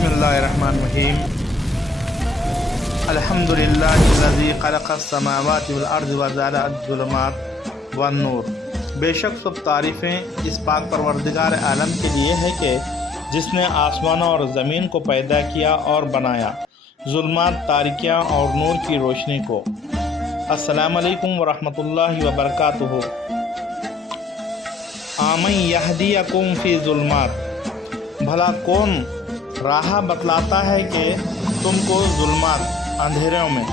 बिस्मिल्लाहिर्रहमानिर्रहीम। अल्हम्दुलिल्लाहिल्लज़ी ख़लक़स समावाति वल अर्ज़ व ज़ाला अज़्ज़ुलुमात वन नूर। बेशक सब तारीफ़ें इस पाक परवरदिगार आलम के लिए है कि जिसने आसमानों और ज़मीन को पैदा किया और बनाया, ज़ुल्मात, तारिकियाँ और नूर की रोशनी को। अस्सलामु अलैकुम व रहमतुल्लाहि व बरकातुहू। आमन यहदियकुम फ़ी ज़ुल्मात, भला कौन राह बतलाता है कि तुमको ज़ुल्मात, अंधेरों में।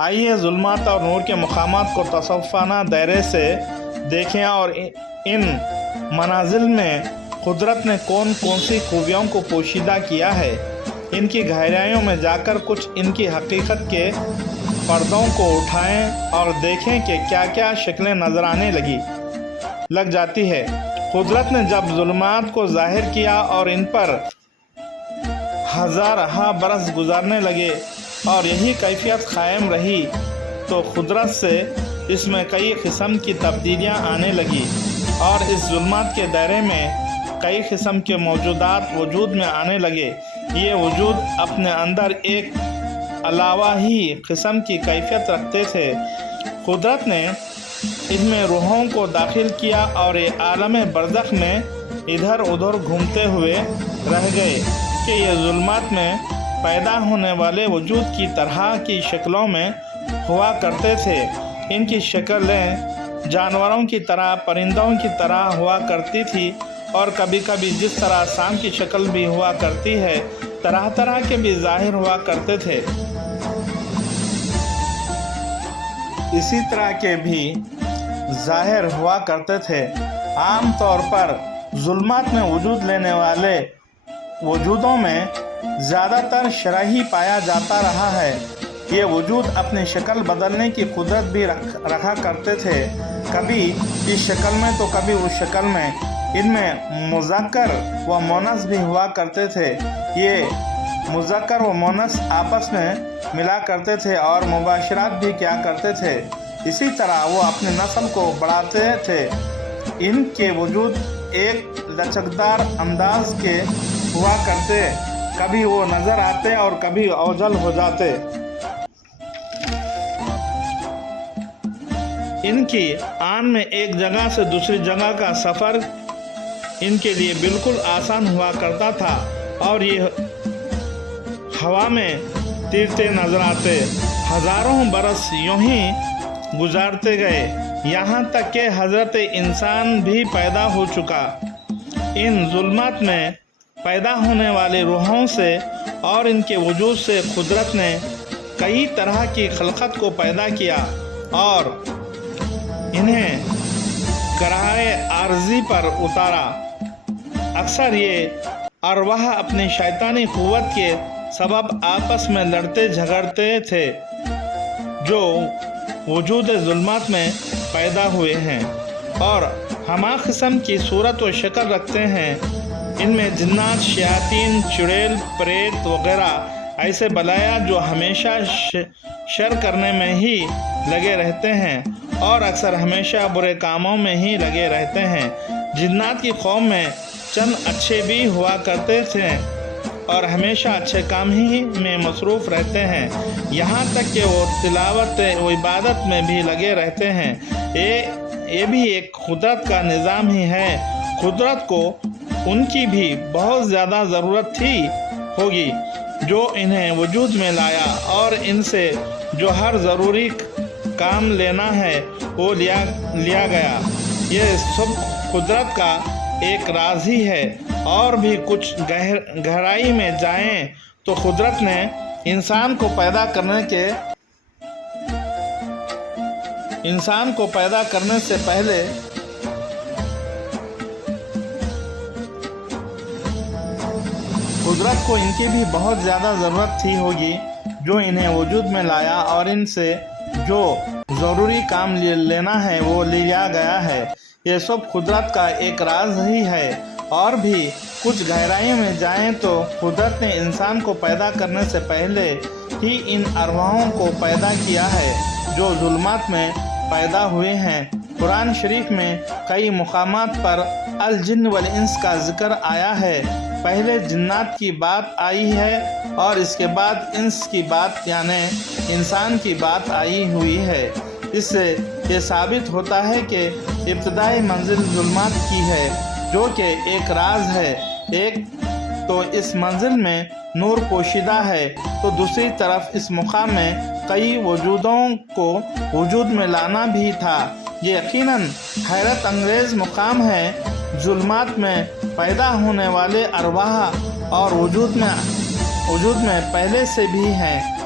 आइए ज़ुल्मात और नूर के मकामात को तसव्वुफ़ाना दायरे से देखें और इन मनाजिल में कुदरत ने कौन कौन सी खूबियों को पोशीदा किया है। इनकी गहराइयों में जाकर कुछ इनकी हकीकत के पर्दों को उठाएं और देखें कि क्या क्या शक्लें नज़र आने लग जाती है। कुदरत ने जब ज़ुल्मात को ज़ाहिर किया और इन पर हज़ार बरस गुजारने लगे और यही कैफियत कायम रही, तो कुदरत से इसमें कई किस्म की तब्दीलियाँ आने लगी और इस ज़ुल्मात के दायरे में कई किस्म के मौजूदात वजूद में आने लगे। ये वजूद अपने अंदर एक अलावा ही किस्म की कैफियत रखते थे। कुदरत ने इसमें रूहों को दाखिल किया और ये आलम बरज़ख में इधर उधर घूमते हुए रह गए कि ये ज़ुल्मात में पैदा होने वाले वजूद की तरह की शक्लों में हुआ करते थे। इनकी शक्लें जानवरों की तरह, परिंदों की तरह हुआ करती थी और कभी कभी जिस तरह सांप की शक्ल भी हुआ करती है, तरह तरह के भी ज़ाहिर हुआ करते थे। इसी तरह के भी ज़ाहिर हुआ करते थे। आम तौर पर ज़ुल्मात में वजूद लेने वाले वजूदों में ज़्यादातर शरही पाया जाता रहा है। ये वजूद अपनी शक्ल बदलने की कुदरत भी रखा करते थे, कभी इस शक्ल में तो कभी उस शक्ल में। इनमें मुज़क्कर व मुअन्नस भी हुआ करते थे। ये मुज़क्कर व मुअन्नस आपस में मिला करते थे और मुबाशरत भी किया करते थे। इसी तरह वो अपने नस्ल को बढ़ाते थे। इनके वजूद एक लचकदार अंदाज के हुआ करते, कभी वो नज़र आते और कभी ओझल हो जाते। इनकी आन में एक जगह से दूसरी जगह का सफ़र इनके लिए बिल्कुल आसान हुआ करता था और ये हवा में तीरते नजर आते। हज़ारों बरस यूं ही गुजारते गए, यहाँ तक कि हज़रत इंसान भी पैदा हो चुका। इन ज़ुल्मात में पैदा होने वाली रूहों से और इनके वजूद से कुदरत ने कई तरह की खलकत को पैदा किया और इन्हें कराए आर्जी पर उतारा। अक्सर ये अरवाह अपनी शैतानी क़ुव्वत के सबब आपस में लड़ते झगड़ते थे, जो वजूद ज़ुल्मात में पैदा हुए हैं और हमा किस्म की सूरत व शक्ल रखते हैं। इनमें जिन्नात, शयातीन, चुड़ैल, प्रेत वगैरह ऐसे बलाया जो हमेशा शर करने में ही लगे रहते हैं और अक्सर हमेशा बुरे कामों में ही लगे रहते हैं। जिन्नात की कौम में चंद अच्छे भी हुआ करते थे और हमेशा अच्छे काम ही में मसरूफ़ रहते हैं, यहाँ तक कि वो तिलावत व इबादत में भी लगे रहते हैं। ये भी एक कुदरत का निज़ाम ही है। कुदरत को उनकी भी बहुत ज़्यादा ज़रूरत थी होगी जो इन्हें वजूद में लाया और इनसे जो हर ज़रूरी काम लेना है वो लिया गया। ये सब कुदरत का एक राज ही है। और भी कुछ गहराई में जाएं तो कुदरत ने इंसान को पैदा करने से पहले कुदरत को इनकी भी बहुत ज़्यादा ज़रूरत थी होगी जो इन्हें वजूद में लाया और इनसे जो ज़रूरी काम लेना है वो लिया गया है। ये सब कुदरत का एक राज ही है। और भी कुछ गहराई में जाएं तो कुदरत ने इंसान को पैदा करने से पहले ही इन अरवाहों को पैदा किया है जो ज़ुल्मात में पैदा हुए हैं। कुरान शरीफ में कई मुकामात पर الجن والانس کا ذکر آیا ہے۔ پہلے جنات کی بات آئی ہے اور اس کے بعد انس کی بات یعنی انسان کی بات آئی ہوئی ہے۔ اس سے یہ ثابت ہوتا ہے کہ ابتدائی منزل ظلمات کی ہے، جو کہ ایک راز ہے۔ ایک تو اس منزل میں نور پوشیدہ ہے، تو دوسری طرف اس مقام میں کئی وجودوں کو وجود میں لانا بھی تھا۔ یہ یقیناً حیرت انگیز مقام ہے۔ ظلمات میں پیدا ہونے والے ارواح اور وجود میں پہلے سے بھی ہیں۔